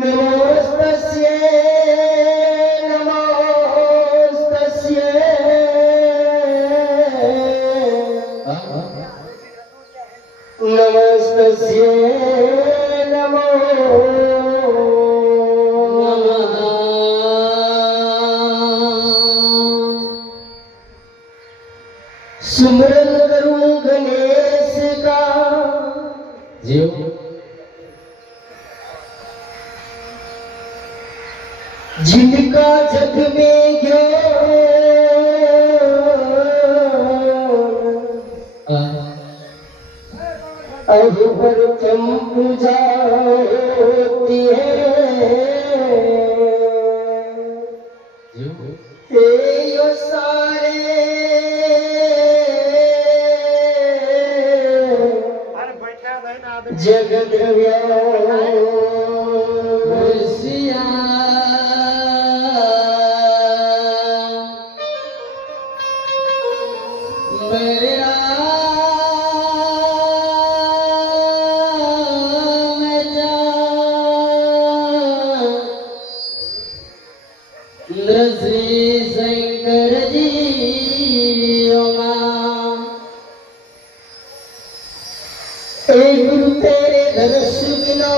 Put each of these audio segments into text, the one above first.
नमोस्तस्यै नमोस्तस्यै नमो नमः। सुमरन करूं गणेश का जीव जिनका जग में अभिवर्तम पूजा होती है। हे यो सारे जगत श्री शंकर जी गुरु तेरे दर्श बिना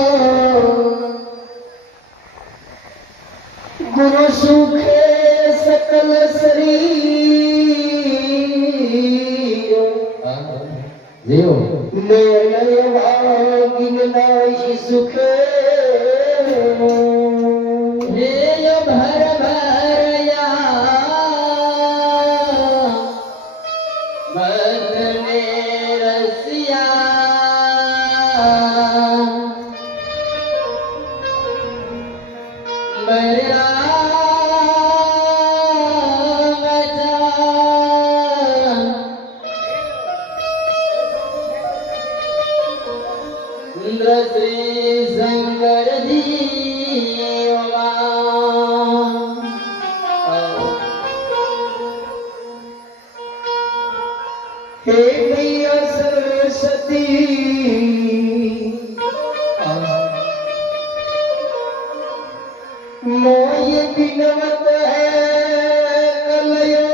गुरु सुखे सकल शरीर मेरे भागिन नाहि सुखे भर भरया बदने रसिया मरा श्री शंकर जी हे मैया सरस्वती मोय बिनवत है कलयो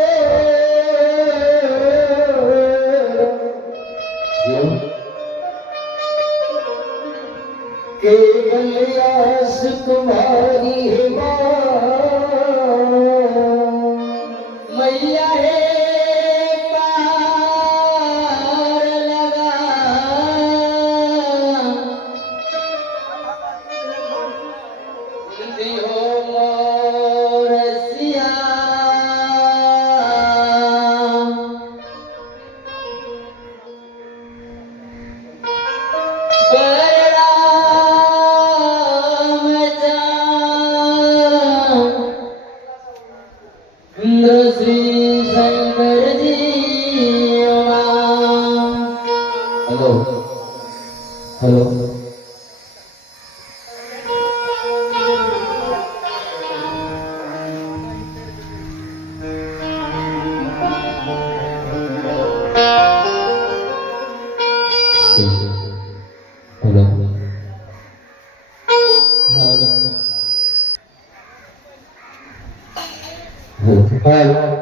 केवल आस तुम्हारी है मैया है Shri Shankar ji hello hello hello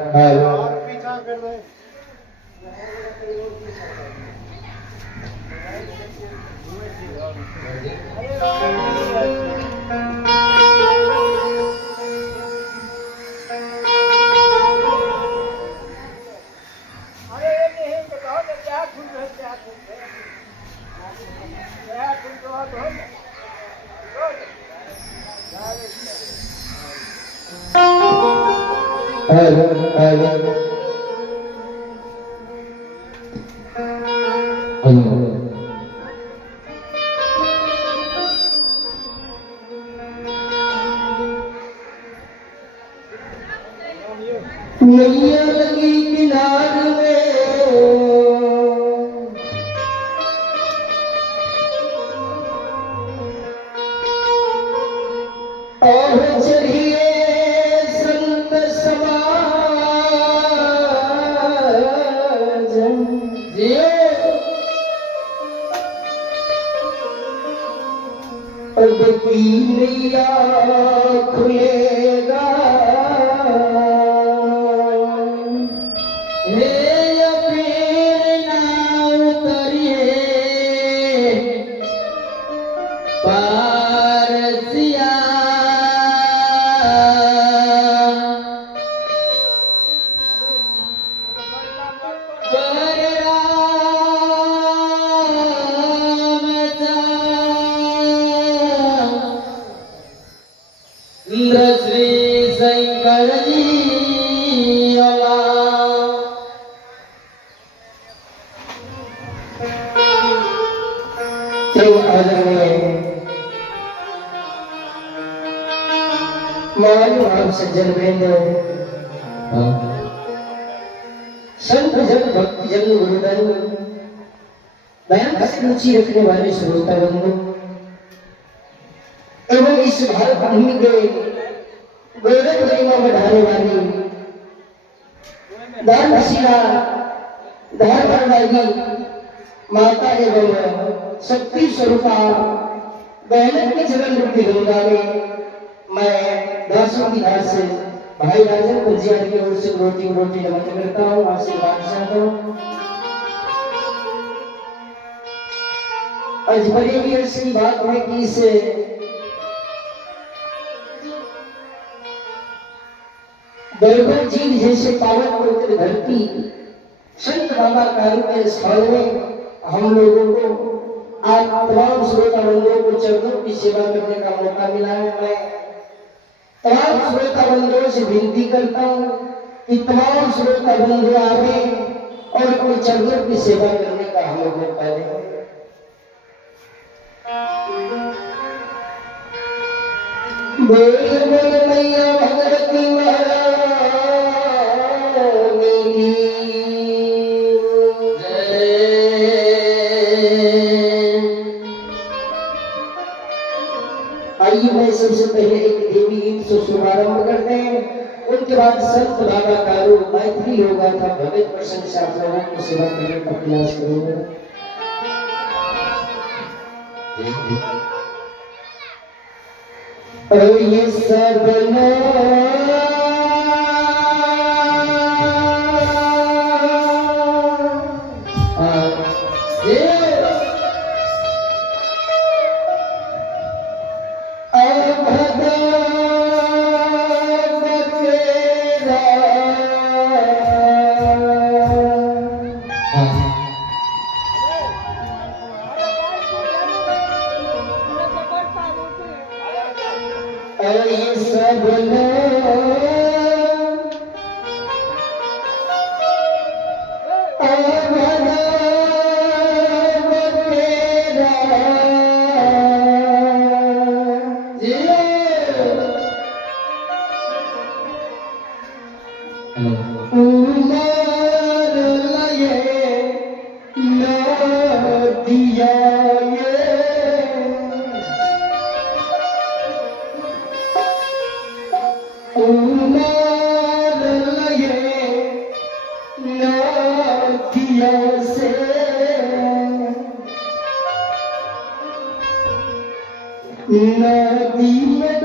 hello पीछा कर दे हेलो हेलो नैया लगी किनार में और चढ़िए संत समान अब की नैया खुलेगा हे अपने नाव करिए पारसिया इंद्र श्री शंकर जी मान सज्जन वृंद संत जन भक्त जन गुरुजन बयान से रुचि रखने वाले श्रोता बंधु एवं इस भारत भूमि के गौरव गरिमा बढ़ाने वाली दानशिला धर्मवादी माता एवं शक्ति स्वरूपा बहन के चरण रूपी गंगा में मैं दासों की दास भाई राजन कुंजियार की ओर से रोटी नमन करता हूँ, आशीर्वाद चाहता हूँ। आज बड़ी ही ऐसी बात है कि इसे दैवत जी जैसे पावन पवित्र धरती संत बाबा कारू के स्थल में हम लोगों को आज तमाम श्रोता बंधुओं को चरणों की सेवा करने का मौका मिला है। मैं तमाम श्रोता बंधुओं से विनती करता हूँ कि तमाम श्रोता बंधु आगे और अपने चरणों की सेवा करने का हम लोग मौका दें। बोल बोल मैया भगवती महारानी की आइए मैं सबसे पहले एक देवी गीत से शुभारंभ करते हैं, उनके बाद संत बाबा कारू मैत्री होगा था भगत प्रसन्न से आप लोगों को सेवा करने का प्रयास करूंगा। ये सब नदी में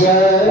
जल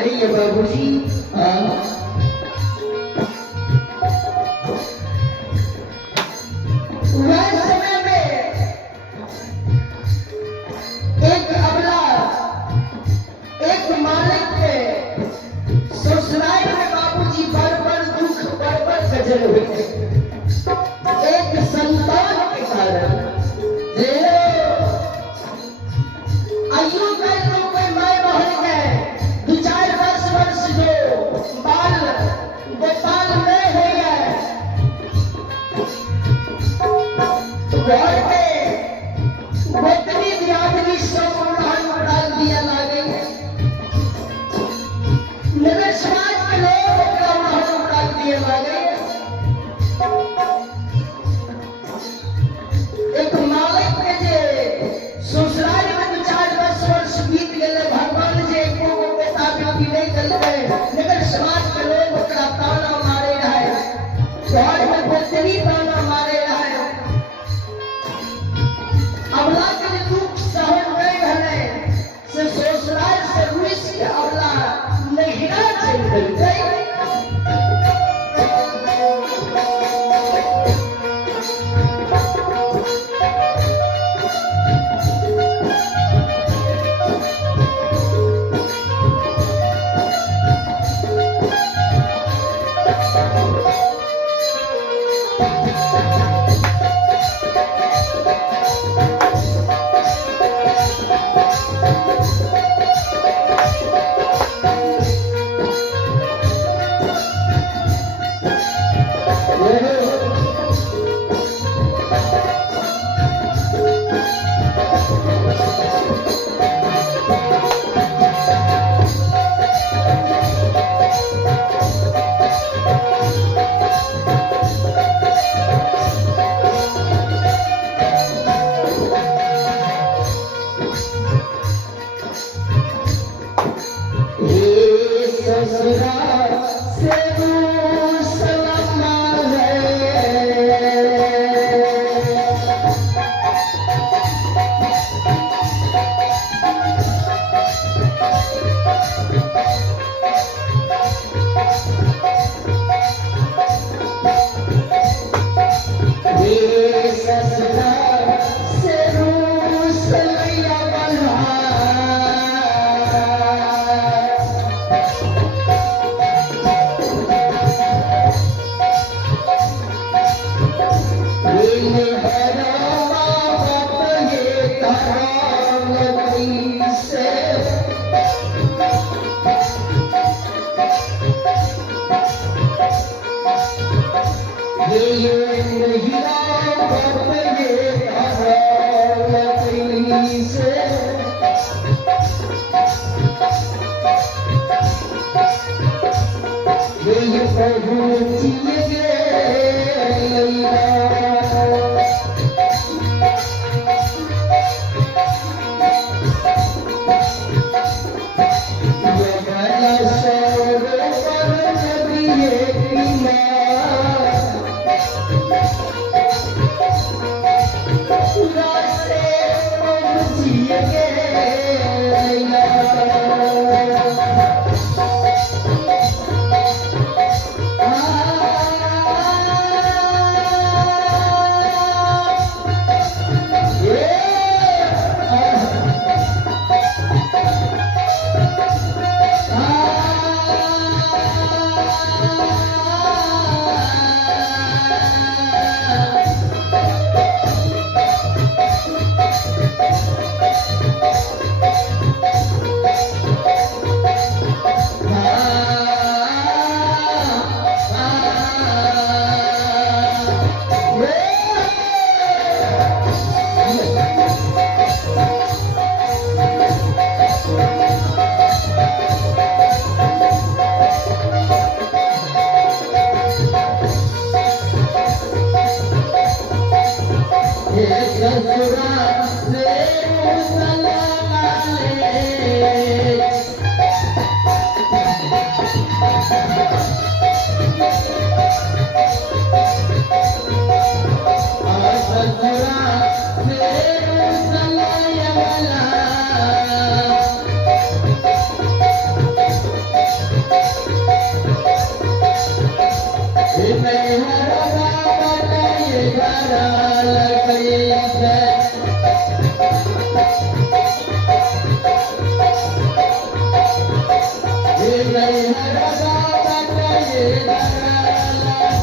रही है बाबूजी। हाँ वह समय में एक अबला एक मालिक के ससुराल में बाबूजी बड़ दुख बड़ गजल हुए। एक संतान के कारण आयु का तो कोई माय बहन है 2-4 वर्ष जो बाल गोपाल में हो गए घर में गोतनी बिरादरी सब उड़ान डाल दिया ला गई। नगर समाज के लोग उड़ान डाल दिए ला गए। एक मालिक के जे ससुराल में 2-4 वर्ष बीत गए भगवान जे एको बेटा बेटी नहीं कर गए। नगर समाज के लोग ओकरा ताना मारे रहे। घर में गोतनी ताना मारे रहे। अबला के दुख सहन नहीं रहने से ससुराल से रुस के अबला नहिरा चल गई।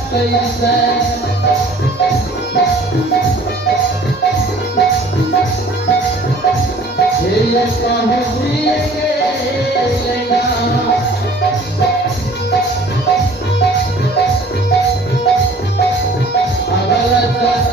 कैसे ये कहूँ पिएंगे लेना अगल तक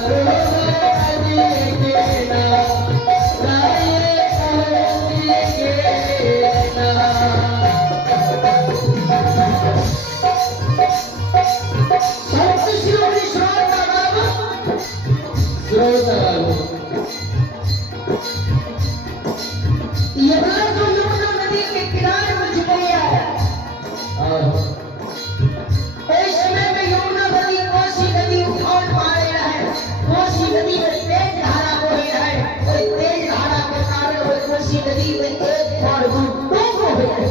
यमुना जो यमुना नदी के किनारे में झुक गया है। इस समय में यमुना नदी कोसी नदी उफान मारे है। कोसी नदी में तेज धारा बह रहा है। और तेज धारा के कारण वो कोसी नदी में एक और दो हो गए।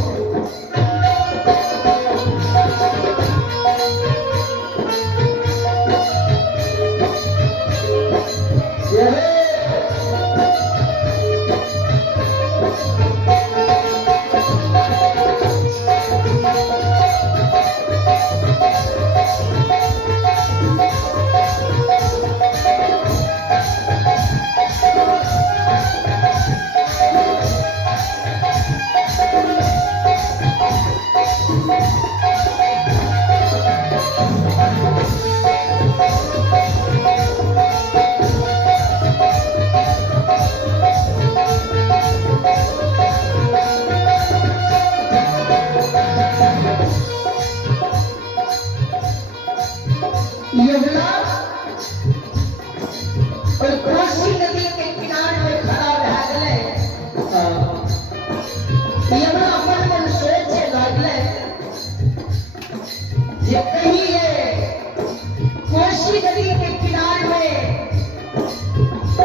यमुना और कोसी नदी के किनारे में खड़ा रह गए। यमुना मन मन सोचे लागले जे कहीं ये कोसी नदी के किनारे में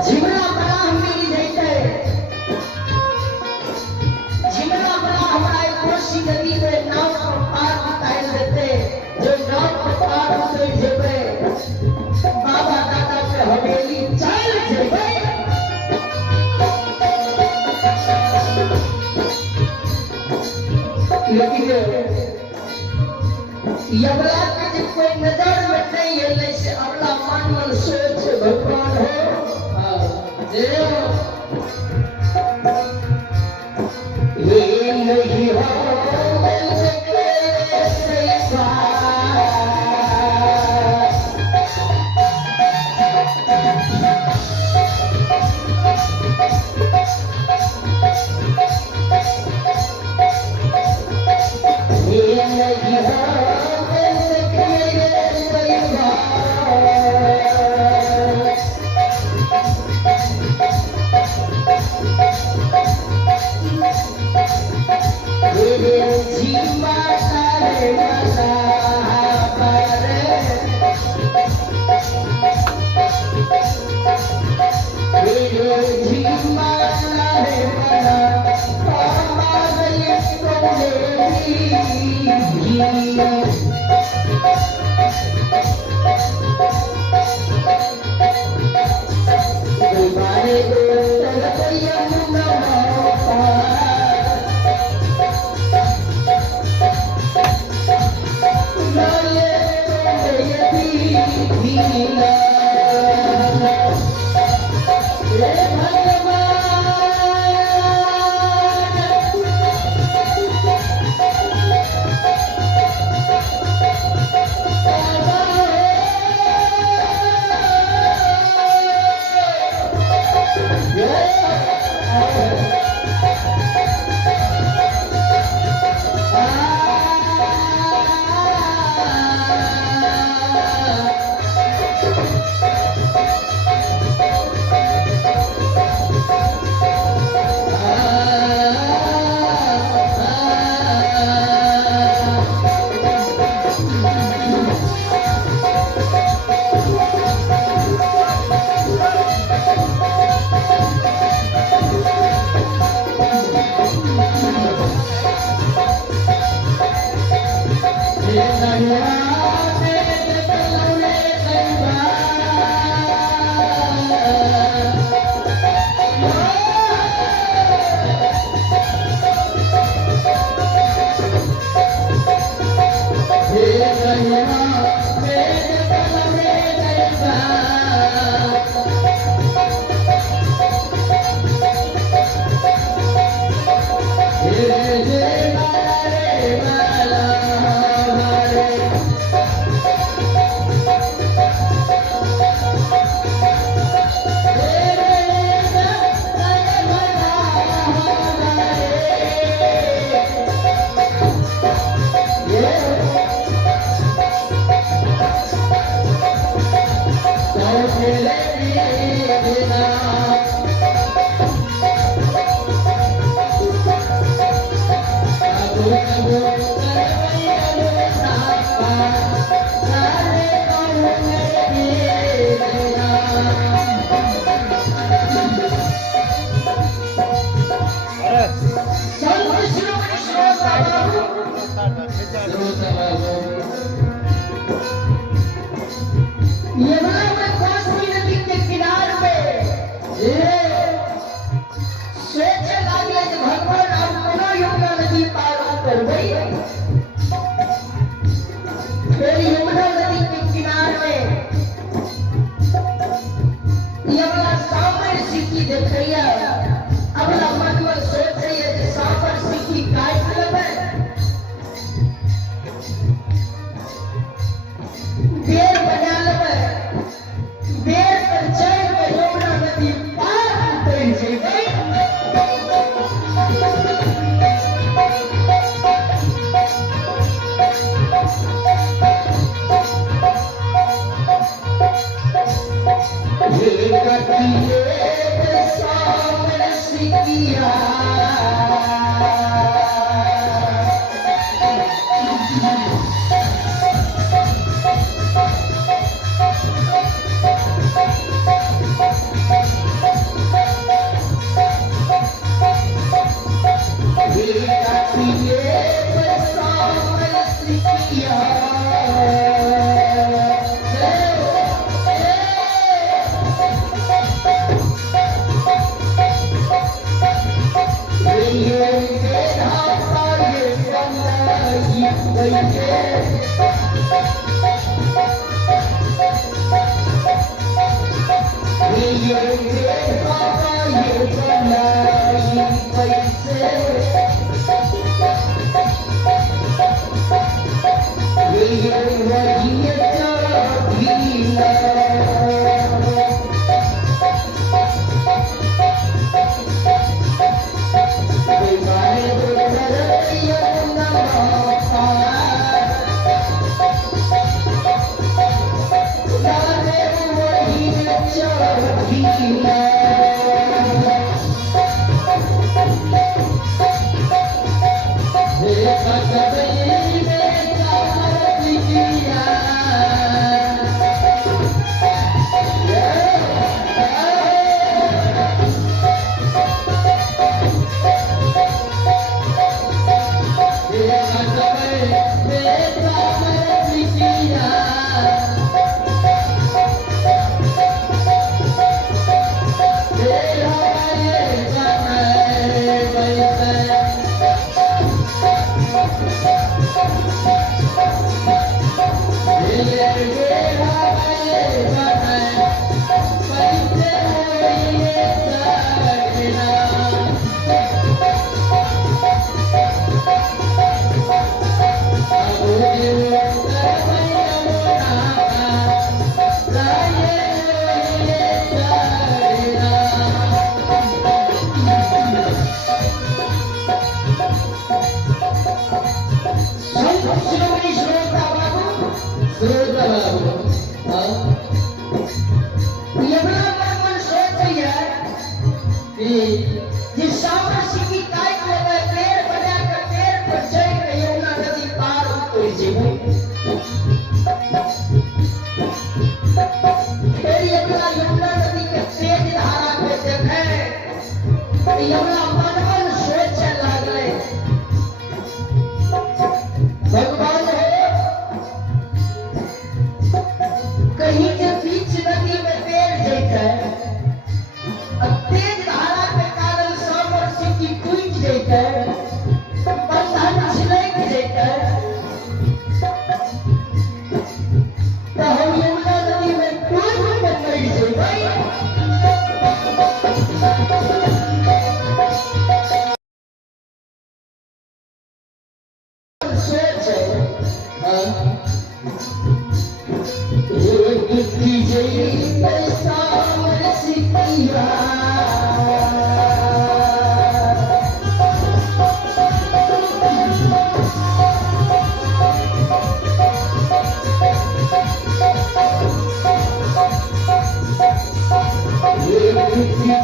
झिमरा बना मिल जाते। झिमरा बना हमारे कोसी नदी में नाव को पार उतार देते। जो नाव को पार उतर जेबे बाबा दादा के हवेली चल जेबे। लेकिन यमला के जब कोई नजर में नहीं है से अगला मन मन सोच भगवान हो ये नहीं हो Yeah.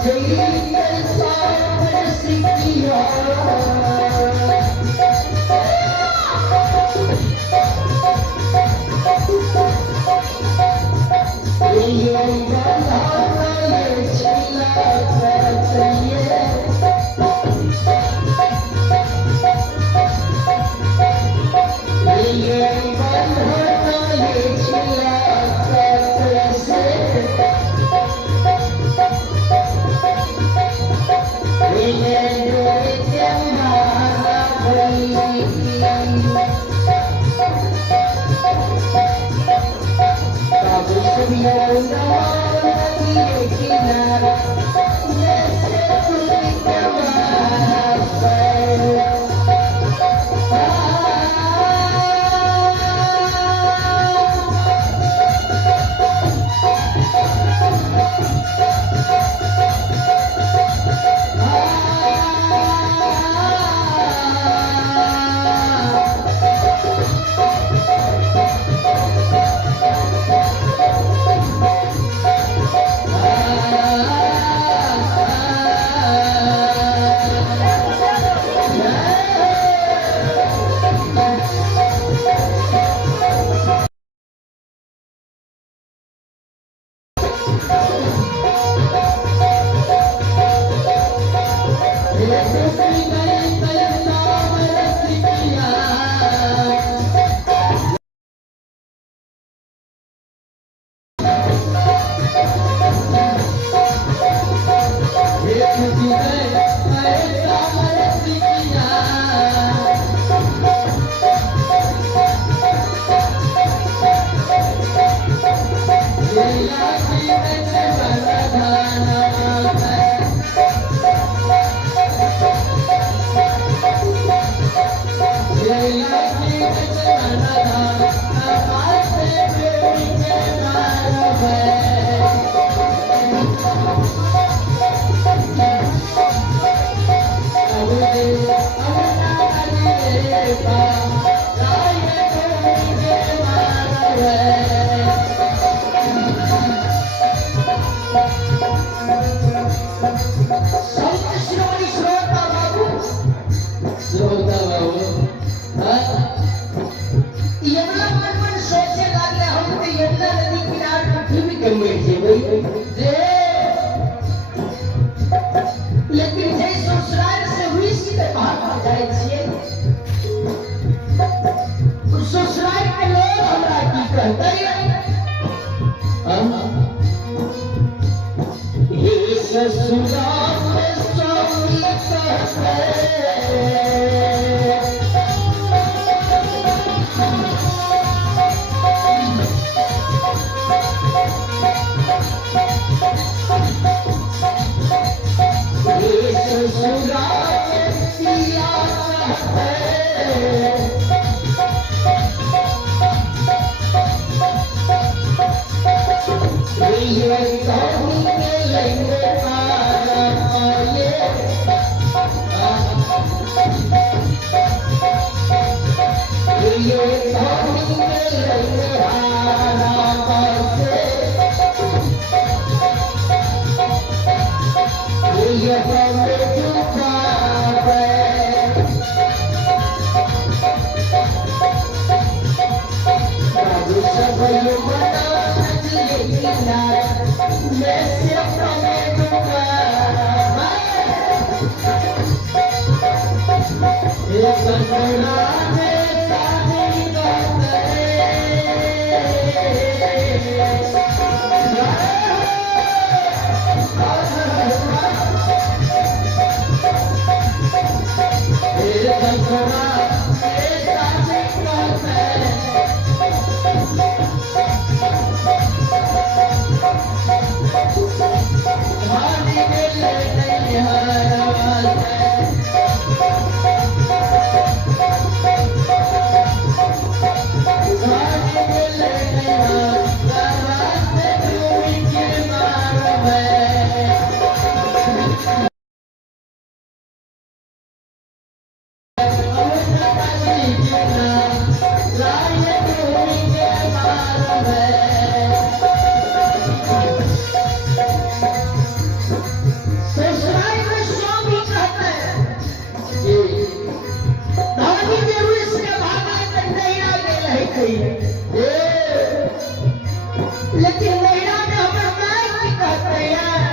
Jai लेकिन जे ससुराल से हुई सी त भाग जाए छिए ससुराल के लोग हमरा की कहते हे ससुराल में स्वामी कहते लेकिन महिला ने हमें मार की कहते हैं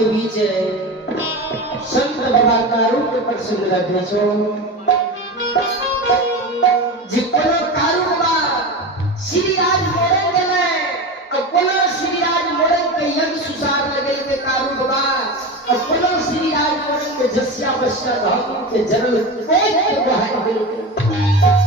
के बीच संत बाबा का रूप प्रसन्न रखने छो जितना कारू बाबा श्री राज मोड़न के में अपना श्री राज मोड़न के यज्ञ सुसार लगे के कारू बाबा अपना श्री राज मोड़न के जस्या बस्या धाम के जन्म एक बहाय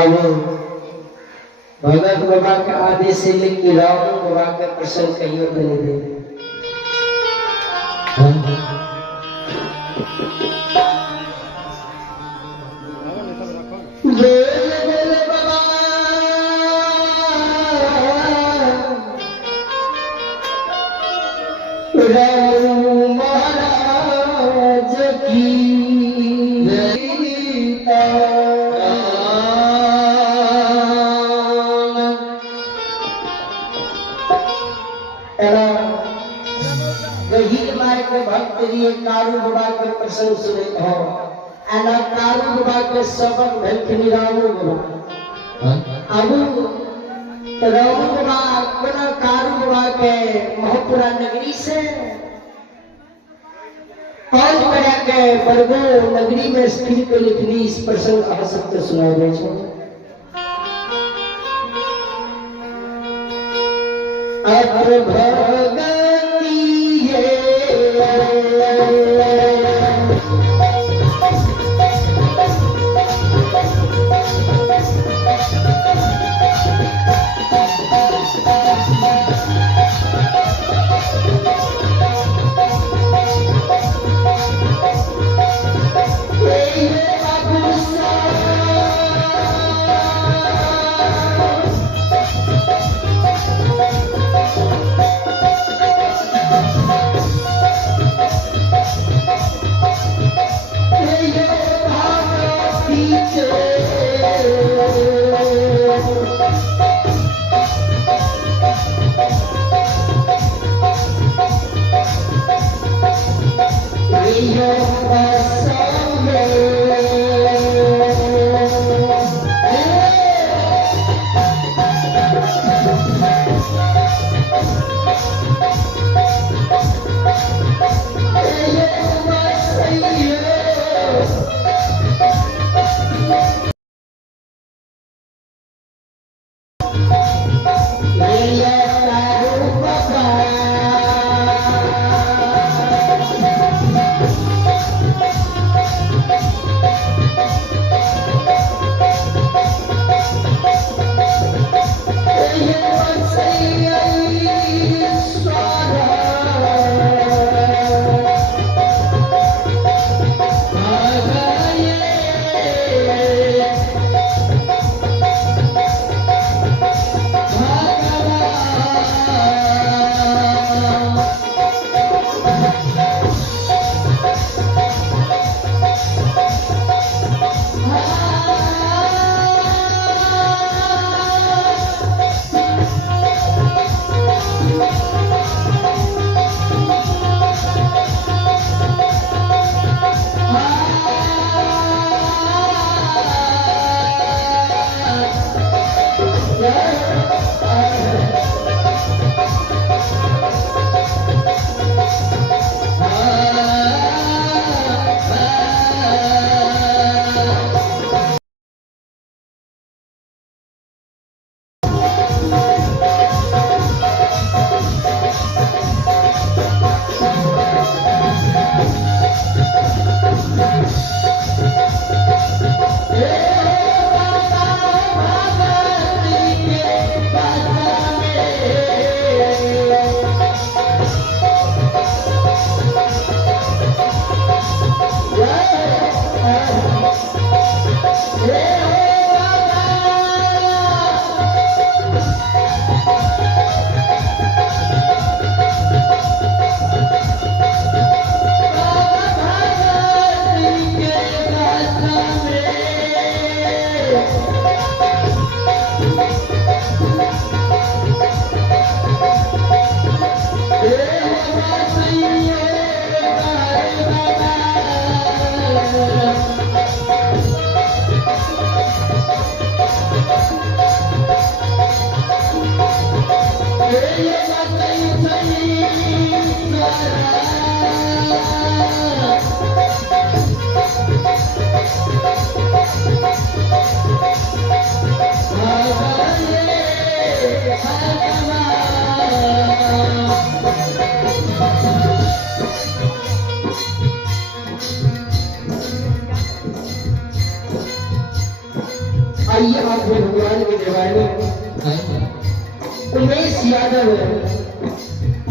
अब भगत बाबा के आदेश से लेके रावण बाबा के प्रसंग कहियो तनी दे महाराज की गहीर मार के भक्त लिए कारू बाबा के प्रसंग सुने हो एना कारू बाबा के सबक भक्ति रावण बाबा अब रावण बाबा कोना कारू बाबा के महपुरा नगरी से पांच बड़ा के बरगो नगरी में स्थिर के लिखनी इस प्रसंग आ सकते सुनाए गए छो अब भगती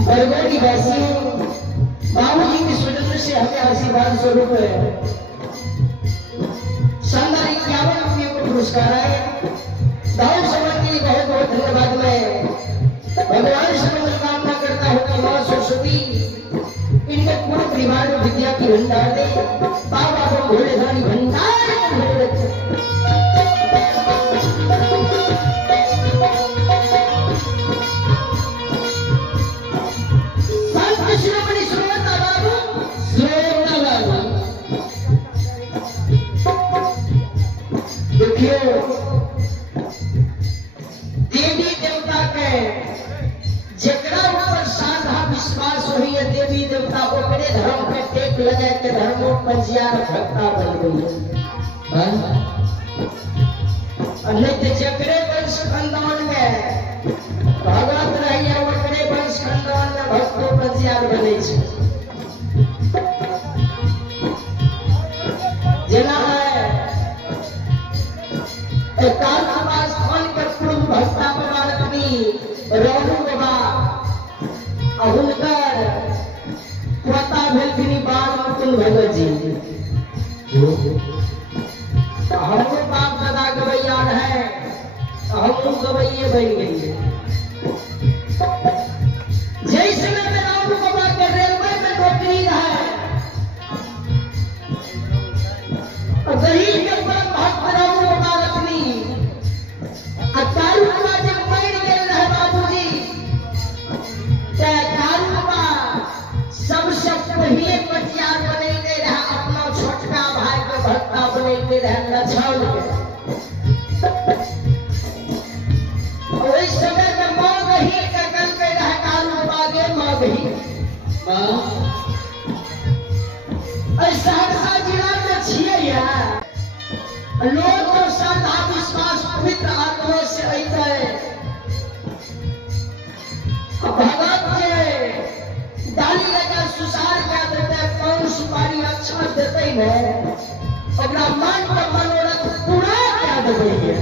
बरगोड़ी वासियों बाबू जी की सुजन से हमें आशीर्वाद स्वरूप शानदार 51 रुपये को पुरस्कार आए। दाऊ समाज के लिए बहुत बहुत धन्यवाद। मैं भगवान से मंगल कामना करता हूँ कि माँ सरस्वती इनके पूरे परिवार में विद्या की भंडार दे। बाबा को भोले धानी भंडार भोले रखे। देवी देवता के जकरा ऊपर श्रद्धा विश्वास हुई है, देवी देवता ओकरे धर्म पे टेक लगे के धर्मों पंजियार भक्ता बन गई है। नहीं तो जकरे वंश खानदान में भगवत रही ओकरे वंश खानदान में भक्तों पंजियार बने छे। जना स्थान के पूर्व भक्ता रानू बाबा हुनकर पोता भेलखिन बाल मुकुंद भगत जी। हमरो बाप दादा गवैया है, हम गवैये बन गए। जैसे में रानू बाबा के रेलवे में नौकरी है, गरीब के परम भक्त रानू बाबा रखनी अकारू बाबा जब मर गए रहे बाबूजी, कारू बाबा सबसे पहले पटियार बनेले रहे, अपना छोटका भाई के भक्ता बनेले रहे लछन के। ओई समय में मां गही के कल के रहे कारू बाबा के मां गही सहरसा जिला में छिए या लोग तो श्रद्धा विश्वास पवित्र आत्मा से अइते भगत के डाली लगा सुसार क्या देते, पान सुपारी अच्छा देते ने ओकरा मन पर मनोरथ पूरा क्या देते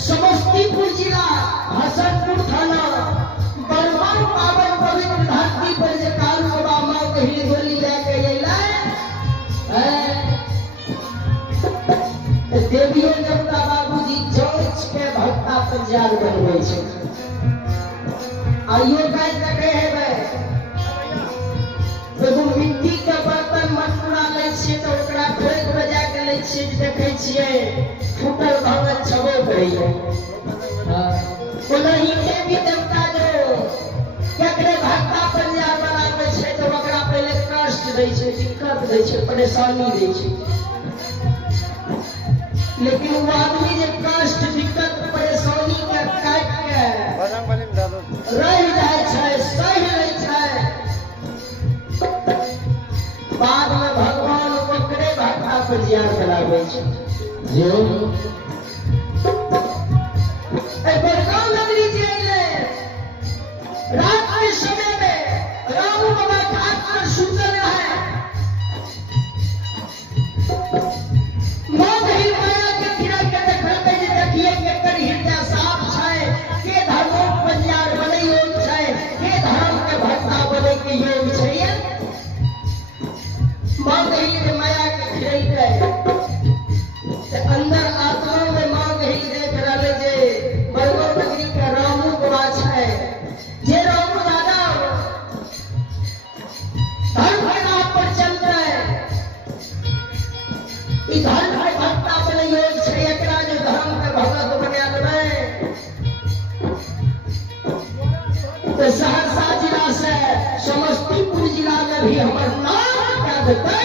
समस्तीपुर जिला हसनपुर थाना बलवान पावन पवित्र धरती पर जे कारू बाबा मां कही गोली लेके अइला देवी देवता बाबूजी चौच के भक्ता पंजाल बनबै छै। आइयो काज देखे हेबै एगो मिट्टी के बर्तन मटकुरा लै छियै तऽ ओकरा ठोक बजा के लै छियै, देखै छियै फूटल भांगल छबो करैया। ओनाही देवी देवता जो केकरे भक्ता पंजाल बनाबै छै तऽ ओकरा पहिले कष्ट दै छै, दिक्कत दै छै, परेशानी दै छै। लेकिन वो आदमी जे कष्ट दिक्कत परेशानी के काट के रह जाए छै, सह लै छै, बाद में भगवान ओकरे भक्ता पंजाल बनाबै छै। नगरी जेले रात के समय में रामू बाबा घाट पर सुतल रहे, मां कही माया के गिरा के देखल जे देखिए के कर हृदय सा सहरसा जिला से समस्तीपुर जिला में भी हमारे नाम क्या देते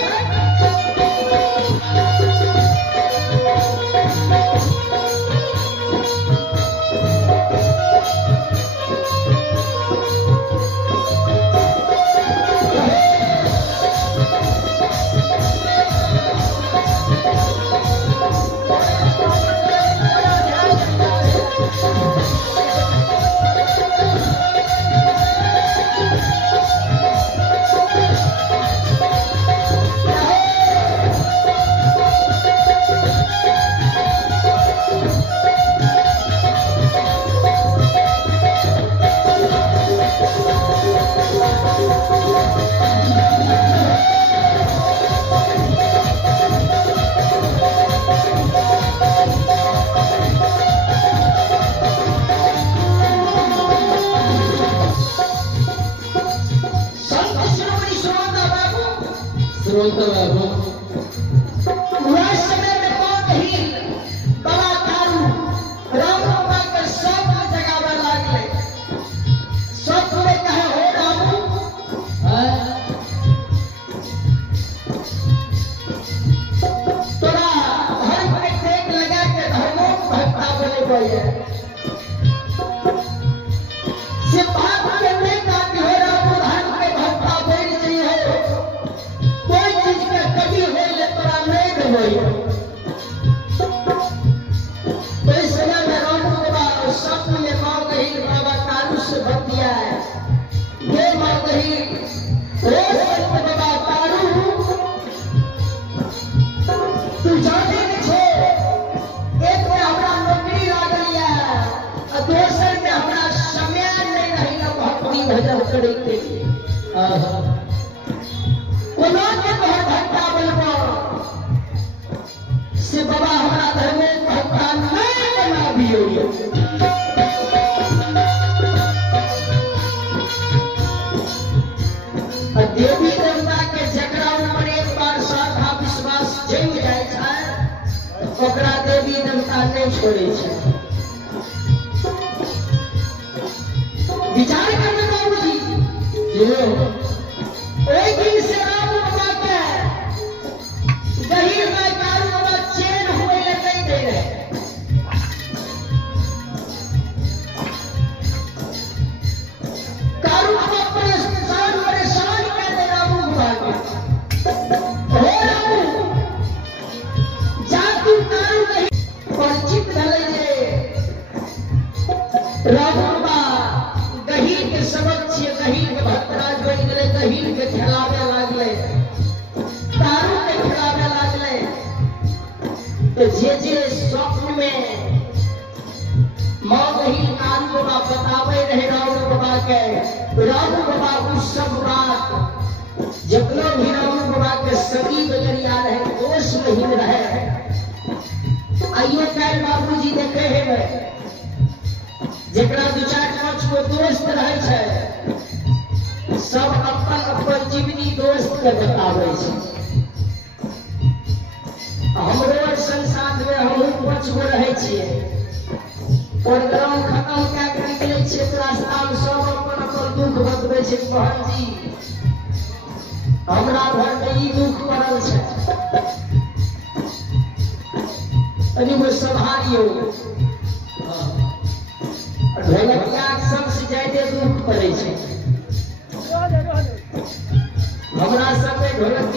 से बाबा हमारा धर्म भक्ता नहीं बना दियो। देवी देवता के जकरा ऊपर एक बार श्रद्धा विश्वास जम जाए छै ओकरा देवी देवता नहीं छोड़े छै। विचार करने बाबूजी ओई दिन से राम बाबा के गहीर में कारू बाबा चैन हुए नहीं दे रहे। कारू बाबा परेशान कर दे राम बाबा के हो राम जातु कारू नहीं परिचित भले जे राम बाबा गहीर के सबक छे। गहीर के भक्तराज बन गए, गहीर के खेलावे लागले, कारू के खेलावे लागले। तो जे स्वप्न में मां गहीर कारू बाबा बतावे रहे राम बाबा के, राम बाबा उस सब बात जितना भी राम बाबा के सगी बजरिया रहे दोष नहीं रहे। आइए कल बाबूजी देखे है जकरा दू चार पांच को दोस्त रहे छै सब अपन अपन जीवनी दोस्त के बतावे छै। हमरो संसार में हम पांच गो रहे छिए और ग्राम खत्म क्या कर निकले छिए तो रास्ता में सब अपन अपन दुख बतबे छै। बहन जी हमरा घर में ई दुख पड़ल छै तनी वो संभालियो। ढोलकिया सबसे ज्यादा दुख पड़े छै हमरा सब ढोलक